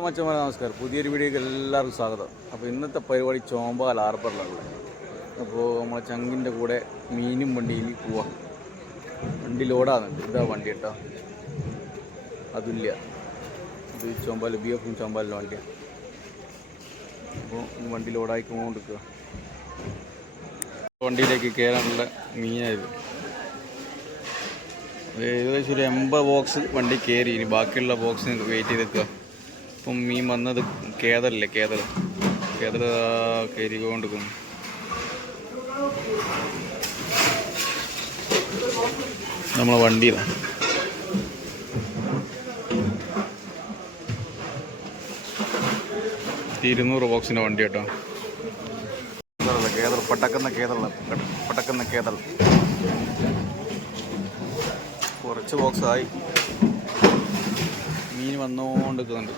മച്ചന്മാരെ നമസ്കാരം. പുതിയൊരു വീഡിയോക്ക് എല്ലാവർക്കും സ്വാഗതം. അപ്പോൾ ഇന്നത്തെ പരിപാടി ചോമ്പാൽ ആർബറിലാണ് അപ്പോൾ നമ്മളെ ചങ്കിന്റെ കൂടെ മീനും വണ്ടിയിൽ പോവാം. വണ്ടി ലോഡാകുന്നുണ്ട് ഇതാ വണ്ടി കേട്ടോ. അതില്ല ഇത് ചോമ്പാൽ ബി എഫും ചോമ്പാലിന്റെ വണ്ടിയാണ് അപ്പോൾ വണ്ടി ലോഡായി കൊണ്ടിരിക്കുക വണ്ടിയിലേക്ക് കയറാനുള്ള മീനായത്. ഏകദേശം ഒരു എൺപത് ബോക്സ് വണ്ടി കയറി. ഇനി ബാക്കിയുള്ള ബോക്സ് വെയിറ്റ് ചെയ്ത് ഇപ്പം മീൻ വന്നത് കേതലല്ലേ കേതൽ കേതൽ കയറിക്കൊണ്ടിരിക്കുന്നു നമ്മളെ വണ്ടിയിലാണ് ഇരുന്നൂറ് ബോക്സിന്റെ വണ്ടി കേട്ടോ. കേതൽ പട്ടക്കുന്ന കേതൽ പട്ടക്കുന്ന കേതൽ കുറച്ച് ബോക്സായി. മീൻ വന്നുകൊണ്ടിരിക്കുന്നുണ്ട്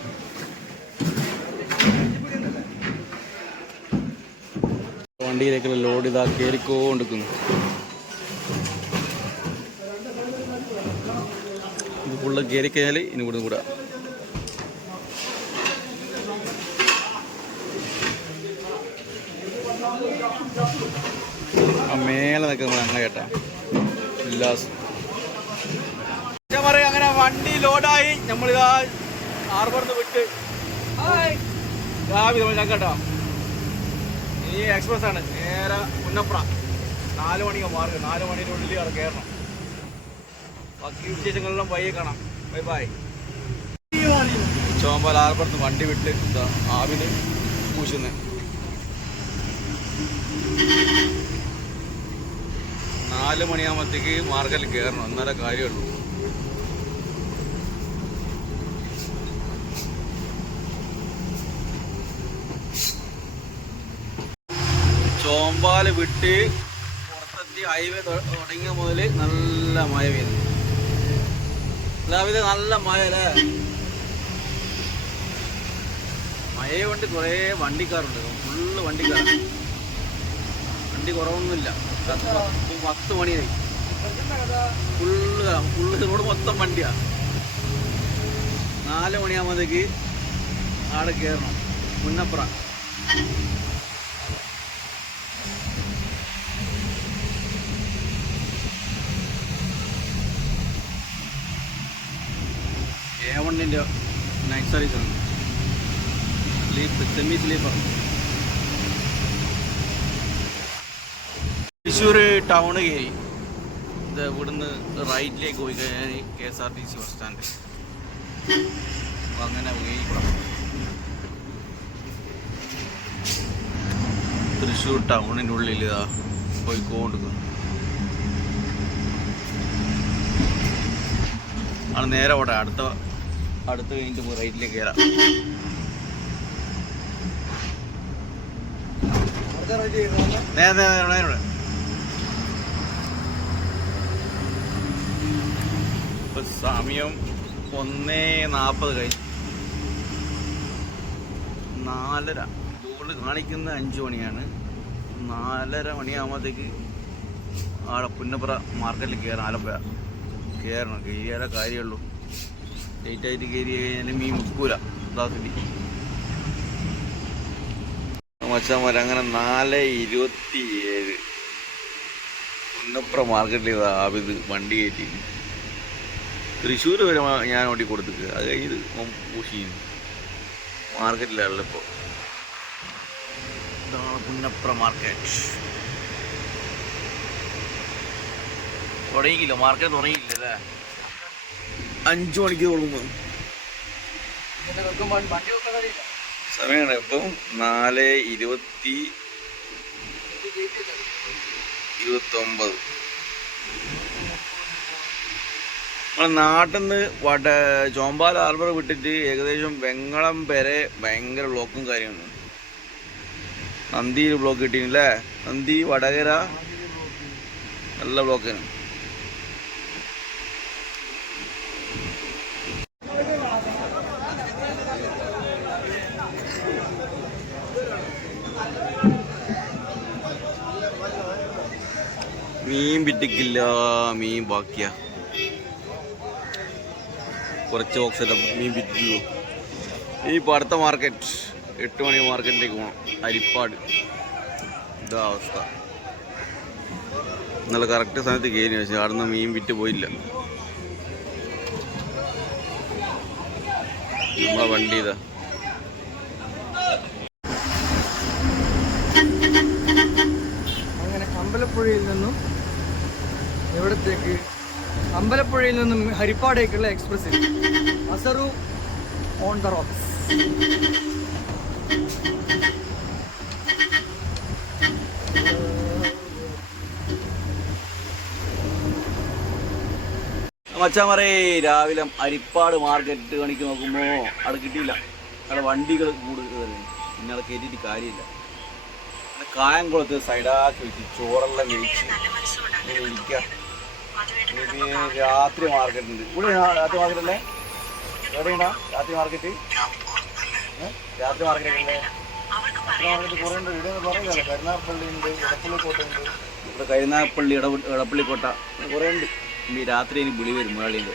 വണ്ടിയിലേക്കുള്ള ലോഡ് ഇതാ കയറിക്കോണ്ടിരിക്കുന്നു ഇത് ഫുള്ള് കയറി കഴിഞ്ഞാൽ ഇനി ഇവിടെ കൂടാ. ആ മേലെ നിൽക്കുന്നത് അങ്ങനെ കേട്ടാ. ഉല്ലാസ് പറയാ അങ്ങനെ വണ്ടി ലോഡായി നമ്മളിതാ ആർബർന്ന് വിട്ട് രാവിലെ നമ്മൾ ചങ്കട്ടോ ഈ എക്സ്പ്രസ് ആണ്. നേരെ മുന്നപ്ര നാല് മണിക്ക് മാർഗം നാല് മണിന്റെ ഉള്ളിൽ അവിടെ കയറണം. ബാക്കി വിശേഷങ്ങളെല്ലാം വൈകി കാണാം. ബൈ ബൈ ചോമ്പാൽ ആർപ്പുറത്ത് വണ്ടി വിട്ട് ആവിന് പൂശുന്നത് നാല് മണിയാകുമ്പോഴത്തേക്ക് മാർക്കറ്റിൽ കയറണം. എന്നാലേ കാര്യമുള്ളൂ ചോമ്പാൽ വിട്ട് പുറത്തെത്തി ഹൈവേ തുടങ്ങിയ മുതൽ നല്ല മഴ പെയ്യുന്നു രാവിലെ നല്ല മഴ അല്ലേ? മഴ കൊണ്ട് കുറേ വണ്ടിക്കാറുണ്ട് ഫുള്ള് വണ്ടിക്കാർ വണ്ടി കുറവൊന്നുമില്ല. പത്ത് പത്ത് മണിയായി. ഫുള്ള് ഫുള്ള് റോഡ് മൊത്തം വണ്ടിയാണ് നാല് മണിയാകുമ്പോഴത്തേക്ക് ആടെ കയറണം മുന്നപ്ര. വണ്ണിന്റെ നൈറ്റ് സർവീസ് ആണ്. Sleep semi sleeper Thrissur town കയറി. ഇത് ഇവിടുന്ന് റൈറ്റിലേക്ക് പോയി കഴിഞ്ഞാൽ K S R T C bus stand അങ്ങനെ പോയി. തൃശ്ശൂർ ടൗണിനുള്ളിൽ ഇതാ പോയിക്കൊണ്ടിരിക്കുന്നു. ആണ് നേരെ അവിടെ. അടുത്ത അടുത്ത് കഴിഞ്ഞിട്ട് പോയി റൈറ്റിലേക്ക് കയറാം. നേരെ നേരെ നേരെ ഇവിടെ. ഇപ്പൊ സമയം ഒന്നേ നാൽപ്പത് കഴിഞ്ഞു. നാലര. ഗൂഗിളിൽ കാണിക്കുന്ന അഞ്ചു മണിയാണ്. നാലര മണിയാകുമ്പോഴത്തേക്ക് ആടെ പുന്നപ്ര മാർക്കറ്റിൽ കയറാം ആലപ്പുഴ. കയറണം കയറിയാലേ കാര്യമുള്ളൂ. ലേറ്റ് ആയിട്ട് കയറി കഴിഞ്ഞാൽ മീൻ മുക്കൂല ദാസിന്റെ മച്ചാമാർ അങ്ങനെ നാല് ഇരുപത്തി ഏഴ് പുന്നപ്ര മാർക്കറ്റിൽ ആവിത് വണ്ടി കയറ്റി. തൃശ്ശൂർ വരെ ഞാൻ വണ്ടി കൊടുത്തു അത് കഴിഞ്ഞത് പൂശി മാർക്കറ്റിലാണല്ലോ ഇപ്പോൾ പുന്നപ്ര മാർക്കറ്റ്. തുടങ്ങിയില്ല? മാർക്കറ്റ് തുടങ്ങിയില്ല അല്ലേ? അഞ്ചു മണിക്ക് തുടങ്ങും. സമയമാണ് ഇപ്പം നാല് ഇരുപത്തി ഇരുപത്തൊമ്പത്. നമ്മളെ നാട്ടിൽ നിന്ന് വട ചോമ്പാൽ ഹാർബർ വിട്ടിട്ട് ഏകദേശം വെങ്ങളം വരെ ഭയങ്കര ബ്ലോക്കും കാര്യമാണ് നന്ദിയിൽ ബ്ലോക്ക് കിട്ടിയില്ലേ നന്ദി വടകര. നല്ല ബ്ലോക്കാണ് മീൻ പിറ്റിക്കില്ല മീൻ ബാക്കിയാ. കുറച്ച് ബോക്സ് എല്ലാം മീൻ പിറ്റിക്കൂ ഈ ഇപ്പോൾ അടുത്ത മാർക്കറ്റ് എട്ട് മണി മാർക്കറ്റിലേക്ക് പോകണം അരിപ്പാട്. ഇതാ അവസ്ഥ. ഇന്നലെ കറക്റ്റ് സമയത്ത് കയറി പക്ഷെ നിന്ന് മീൻ വിറ്റ് പോയില്ല. നമ്മളെ വണ്ടി ഇതാ അങ്ങനെ അമ്പലപ്പുഴയിൽ നിന്നും എവിടത്തേക്ക് അമ്പലപ്പുഴയിൽ നിന്നും ഹരിപ്പാടേക്കുള്ള എക്സ്പ്രസ്സിൽ അസറു ഓൺ ദ റോക്സ് മച്ചാമറേ രാവിലെ അരിപ്പാട് മാർക്കറ്റ് കണിക്ക് നോക്കുമ്പോൾ അവിടെ കിട്ടിയില്ല. അവിടെ വണ്ടികൾ കൂടുതൽ പിന്നെ അവിടെ കയറ്റിയിട്ട് കാര്യമില്ല. കായംകുളത്ത് സൈഡാക്കി വെച്ച് ചോറെല്ലാം കഴിച്ച് ഇരിക്കുക ഇനി രാത്രി മാർക്കറ്റ് ഉണ്ട്. ഇവിടെ രാത്രി മാർക്കറ്റ് അല്ലേ? എവിടെയാണ്? രാത്രി മാർക്കറ്റ് രാത്രി മാർക്കറ്റ് കുറേ ഉണ്ട്. ഇവിടെ കുറേ കരുനാഗപ്പള്ളി ഉണ്ട് ഇടപ്പള്ളിക്കോട്ട ഉണ്ട്. ഇവിടെ കരുനാഗപ്പള്ളി ഇടപ്പള്ളി കോട്ട. കുറേ ഉണ്ട്. ഇനി രാത്രി ഇനി വിളി വരും മുതലാളിന്റെ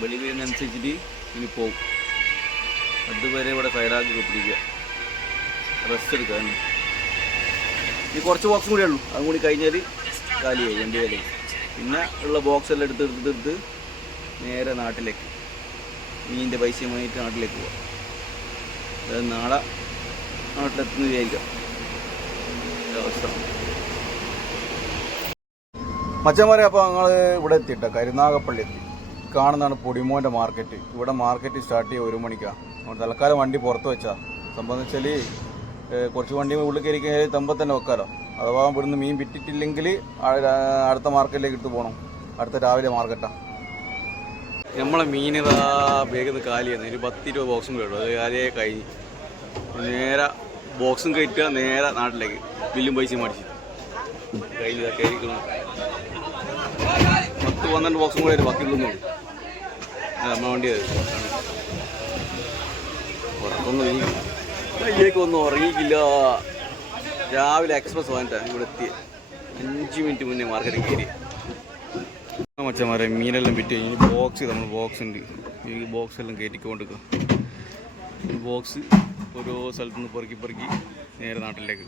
വിളി വരുന്നതനുസരിച്ചിട്ട് ഇനി പോകും അതുവരെ ഇവിടെ സൈഡാക്കി പിടിക്കുക റെസ്റ്റ് എടുക്കാൻ ഇനി കുറച്ച് ബോക്സും കൂടെ ഉള്ളൂ. അതും കൂടി കഴിഞ്ഞാൽ കാലിയായി. എന്റെ കാലിയായി. പിന്നെ ഉള്ള ബോക്സ് എല്ലാം എടുത്ത് എടുത്ത് എടുത്ത് നേരെ നാട്ടിലേക്ക്. മീനിന്റെ പൈസയുമായിട്ട് നാട്ടിലേക്ക് പോവാം. അതായത് നാളെ നാട്ടിലെത്തുന്ന വിചാരിക്കാം. അവസ്ഥ. മച്ചന്മാരെ അപ്പോൾ ഞങ്ങൾ ഇവിടെ എത്തിയിട്ടോ? കരുനാഗപ്പള്ളി എത്തി. കാണുന്നതാണ് പൊടിമോന്റെ മാർക്കറ്റ് ഇവിടെ മാർക്കറ്റ് സ്റ്റാർട്ട് ചെയ്യുക ഒരു മണിക്കാണ് അവിടെ തൽക്കാലം വണ്ടി പുറത്ത് വെച്ചാൽ സംഭവം എന്ന് വെച്ചാൽ കുറച്ച് വണ്ടി ഉള്ളിൽ കയറി കഴിഞ്ഞാൽ തമ്പത്തന്നെ തന്നെ വെക്കാമല്ലോ അഥവാ ഇവിടുന്ന് മീൻ വിറ്റിട്ടില്ലെങ്കിൽ അടുത്ത മാർക്കറ്റിലേക്ക് ഇട്ട് പോകണം അടുത്ത രാവിലെ മാർക്കറ്റാണ് നമ്മളെ മീനിതാ വേഗം കാലിയാണ് ഒരു പത്ത് ഇരുപത് ബോക്സും കേട്ടു അത് കാലിയായി കഴിഞ്ഞ് നേരെ ബോക്സും കയറ്റുക നേരെ നാട്ടിലേക്ക്. ബില്ലും പൈസയും മേടിച്ച്. കഴിഞ്ഞ കയറിക്കുന്നു പത്ത് പന്ത്രണ്ട് ബോക്സും കൂടെ ബാക്കിയുള്ളൂ നമ്മളെ വണ്ടി ഉറക്കൊന്നും പുറത്തൊന്നും ഇനി ഒന്നും ഉറങ്ങിക്കില്ല രാവിലെ എക്സ്പ്രസ് വാങ്ങിട്ടാണ് ഇവിടെ എത്തി. അഞ്ച് മിനിറ്റ് മുന്നേ മാർക്കറ്റിൽ കയറി. മച്ചന്മാരെ മീനെല്ലാം വിറ്റ് ഇനി ബോക്സ് നമ്മൾ ബോക്സ് ഉണ്ട്. ഈ ബോക്സ് എല്ലാം കയറ്റിക്കൊണ്ടിരിക്കും ബോക്സ് ഓരോ സ്ഥലത്തു നിന്ന് പെറുക്കി പെറുക്കി നേരെ നാട്ടിലേക്ക്.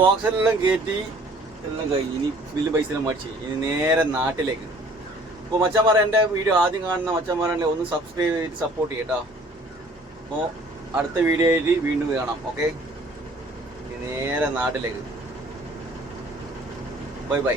ബോക്സ് എല്ലാം കയറ്റി എല്ലാം കഴിഞ്ഞ്. ഇനി ബില്ല് പൈസ എല്ലാം മടിച്ച് ഇനി നേരെ നാട്ടിലേക്ക്. ഇപ്പോൾ മച്ചന്മാരെ എന്റെ വീഡിയോ ആദ്യം കാണുന്ന മച്ചന്മാരാണെങ്കിൽ ഒന്ന് സബ്സ്ക്രൈബ് ചെയ്ത് സപ്പോർട്ട് ചെയ്യട്ടോ അപ്പോൾ അടുത്ത വീഡിയോ ആയിട്ട് വീണ്ടും കാണാം ഓക്കെ നേരെ നാട്ടിലേക്ക്. Bye bye